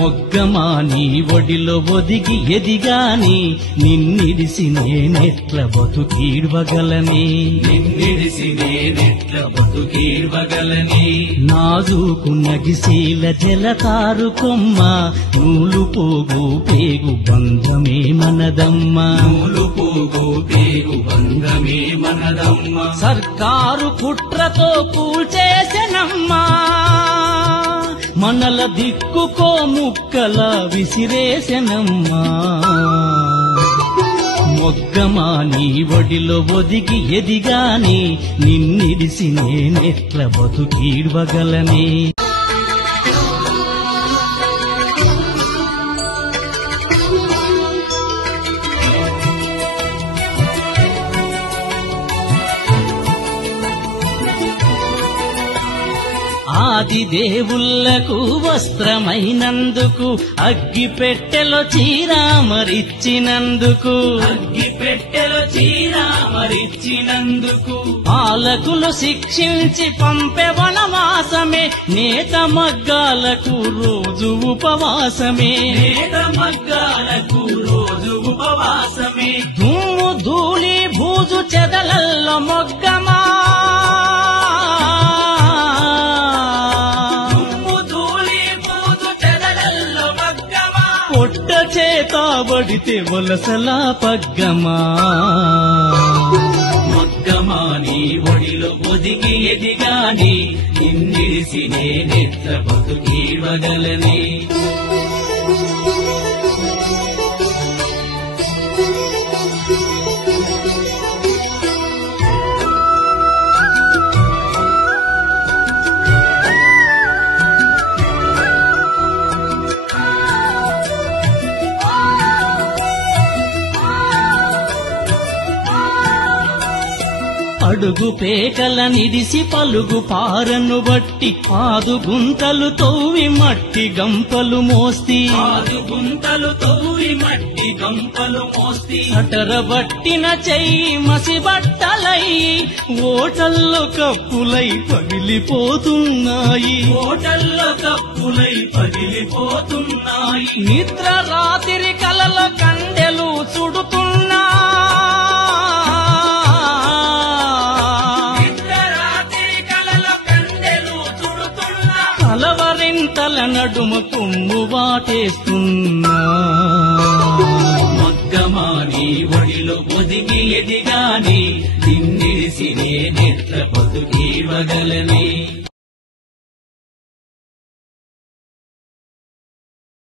మొగ్గమా నీ ఒడిలో ఒదిగి ఎదిగాని నిన్నిడిసి నేనెట్ల బతుకీడ్వగలనే నాజూకు నగిశీల జలతారు కొమ్మ నూలు పోగు పేగు బంధమే మనదమ్మా సర్కారు కుట్రతో కూల్చేసెనమ్మా మనల దిక్కుకో ముక్కల విసిరేసెనమ్మా మొగ్గమా నీ ఒడిలో ఒదిగి ఎదిగాని నిన్నిడిసి నేనెట్ల బతుకీడ్వగలనే ఆది దేవుళ్లకు వస్త్రమైనందుకు అగ్గిపెట్టెలో చీరామరిచ్చినందుకు పాలకులు శిక్షించి పంపె వనవాసమే నేత మగ్గాలకు రోజు ఉపవాసమే దుమ్ము ధూళి భూజు చెదలల్లో మొగ్గమా పొట్ట చేతబడితే వలసలా పగ్గమా మొగ్గమా నీ ఒడిలో ఒదిగి ఎదిగాని నిన్నిడిసి నేనెట్ల బతుకీడ్వగలనే అడుగు పేకల నిడిసి పలుగు పారను బట్టి పాదు గుంతలు తవ్వి మట్టి గంపలు మోస్తి అటరబట్టిన చెయ్యి మసి బట్టలై ఓటల్లో కప్పులై పగిలిపోతున్నాయి నిద్ర రాత్రి కలల కండెలు చుడుతున్నా కలవరింతల నడుమ కొమ్ము వాటేస్తున్నా మొగ్గమా నీ ఒడిలో ఒదిగి ఎదిగాని నిన్నిడిసి నేనెట్ల బతుకీడ్వగలనే